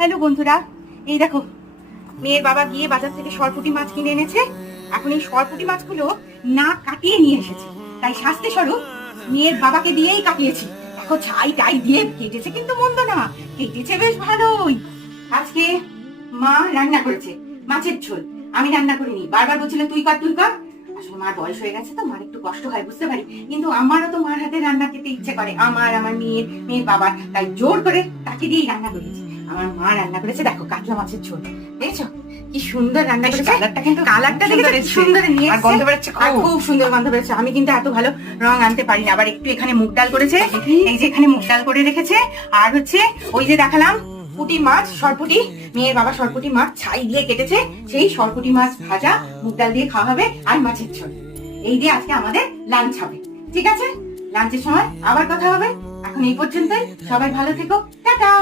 Hello বন্ধুরা, এই দেখো মেয়ের বাবা গিয়ে বাজার থেকে সরপুঁটি মাছ কিনে এনেছে। এখন এই সরপুঁটি মাছগুলো না কাটিয়ে নিয়ে এসেছে, তাই শাস্তি স্বরূপ মেয়ের বাবাকে দিয়েই কাটিয়েছি। দেখো ছাই টাই দিয়ে কেটেছে, কিন্তু মন্দ না, কেটেছে বেশ ভালোই। আজকে মা রান্না করেছে মাছের ঝোল, আমি রান্না করিনি। বারবার বলছিল তুই কর তুই কর। আসলে মার বয়স হয়ে গেছে তো, মার একটু কষ্ট হয়, বুঝতে পারি, কিন্তু আমারও তো মার হাতে রান্না খেতে ইচ্ছে করে, আমার মেয়ের বাবার, তাই জোর করে তাকে দিয়েই রান্না করেছি। আমার মা রান্না করেছে, দেখো কাতলা মাছের ঝোল, দেখেছো কি সুন্দর রান্না করেছে। কালারটা দেখে সুন্দর নিয়ে গন্ধ বেরোচ্ছে, খুব সুন্দর গন্ধ বেরোচ্ছে। আমি কিন্তু এত ভালো রং আনতে পারি না। আবার একটু এখানে মুগ ডাল করেছে, এই যে এখানে মুগ ডাল করে রেখেছে। আর হচ্ছে ওই যে দেখালাম পুঁটি মাছ, সরপুঁটি, মেয়ের বাবা সরপুঁটি মাছ ছাই দিয়ে কেটেছে, সেই সরপুঁটি মাছ ভাজা মুগ ডাল দিয়ে খাওয়া হবে, আর মাছের ঝোল। এই দিয়ে আজকে আমাদের লাঞ্চ হবে। ঠিক আছে, লাঞ্চের সময় আবার কথা হবে। এখন এই পর্যন্তই, সবাই ভালো থেকো, টাটা।